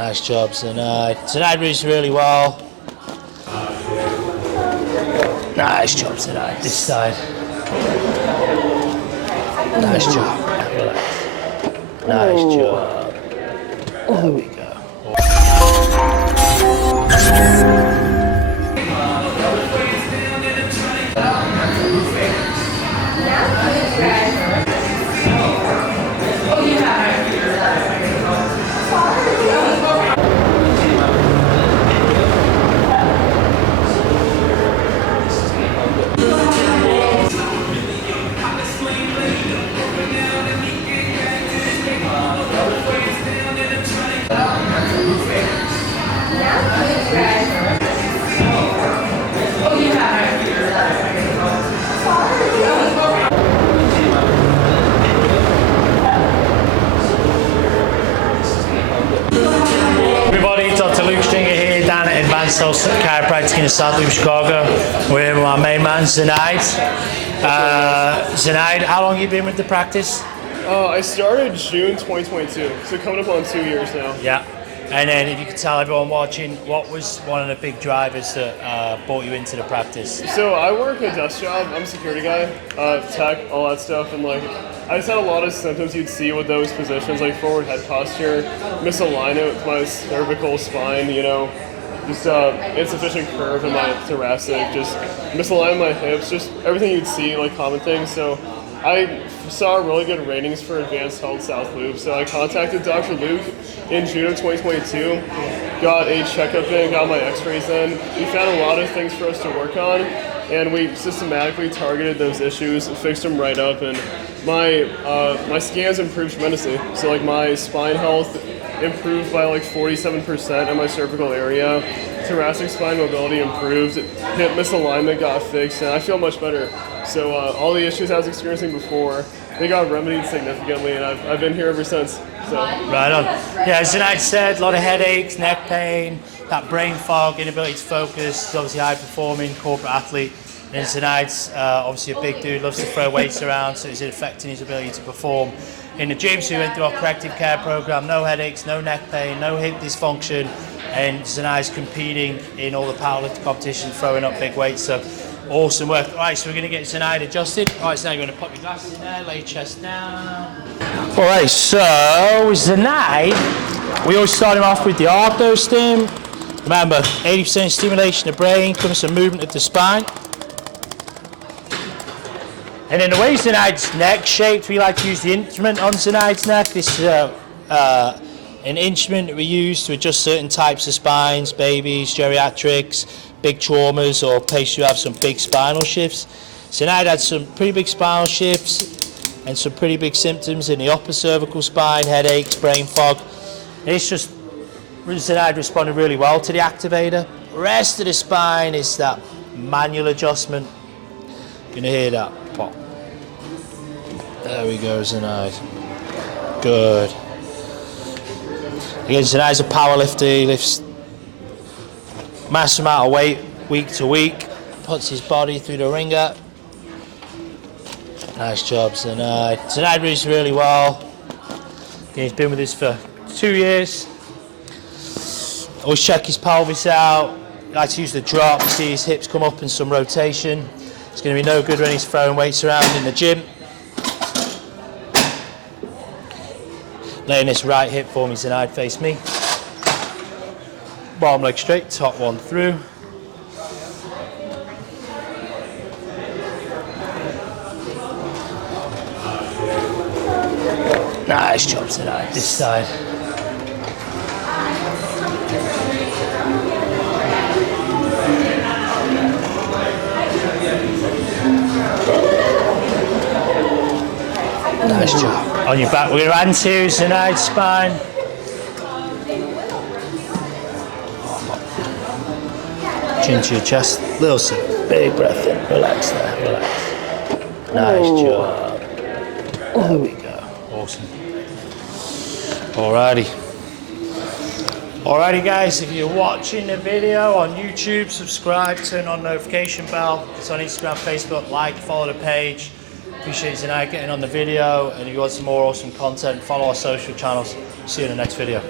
Nice job, Zenite. Zenite moves really well. Nice job, Zenite. This side. Nice job. Relax. Nice job. There we go. Advanced Health Chiropractic in the South Loop, Chicago. We're here with my main man, Zenite. Zenite, how long have you been with the practice? I started June 2022, so coming up on 2 years now. Yeah. And then if you could tell everyone watching, what was one of the big drivers that brought you into the practice? So I work a desk job. I'm a security guy, tech, all that stuff, and like I just had a lot of symptoms you'd see with those positions, like forward head posture, misalignment with my cervical spine, you know, just insufficient curve in my thoracic, just misalignment my hips, just everything you'd see, like common things. So I saw really good ratings for Advanced Health South Loop, so I contacted Dr. Luke in June of 2022, got a checkup in, got my x-rays in. He found a lot of things for us to work on, and we systematically targeted those issues, fixed them right up, and my scans improved tremendously. So like my spine health improved by like 47% in my cervical area, thoracic spine mobility improved, hip misalignment got fixed, and I feel much better. So all the issues I was experiencing before, they got remedied significantly, and I've been here ever since. So. Right on. Yeah, as Zenite said, a lot of headaches, neck pain, that brain fog, inability to focus. He's obviously a high-performing corporate athlete. And Zenite's obviously a big dude, loves to throw weights around, so it's affecting his ability to perform in the gym. So we went through our corrective care program, no headaches, no neck pain, no hip dysfunction, and Zenite's competing in all the powerlifting competitions, throwing up big weights. So awesome work. All right, so we're going to get Zenite adjusted. All right, so now you're going to pop your glasses in there, lay your chest down. All right, so Zenite, we always start him off with the ortho stim. Remember, 80% stimulation of the brain, comes some movement of the spine. And then the way Zenite's neck shaped, we like to use the instrument on Zenite's neck. This is an instrument that we use to adjust certain types of spines, babies, geriatrics, big traumas, or patients who have some big spinal shifts. Zenite had some pretty big spinal shifts and some pretty big symptoms in the upper cervical spine, headaches, brain fog. And it's just, Zenite responded really well to the Activator. The rest of the spine is that manual adjustment. You're gonna hear that pop. There we go, Zenite. Good. Again, Zenite's a powerlifter. He lifts massive amount of weight week to week, puts his body through the ringer. Nice job, Zenite. Zenite moves really well. Again, he's been with us for 2 years. Always check his pelvis out. I like to use the drop, see his hips come up in some rotation. It's going to be no good when he's throwing weights around in the gym. Laying this right hip for me, Zenite, face me. Bottom leg straight, top one through. Nice job, Zenite. This side. Nice job. On your back, we're going to anterior Zenite spine. Chin to your chest, little sip, big breath in, relax there, relax. Nice job. There we go. Awesome. Alrighty guys, if you're watching the video on YouTube, subscribe, turn on notification bell. It's on Instagram, Facebook, like, follow the page. Appreciate Zenite getting on the video, and if you want some more awesome content, follow our social channels. See you in the next video.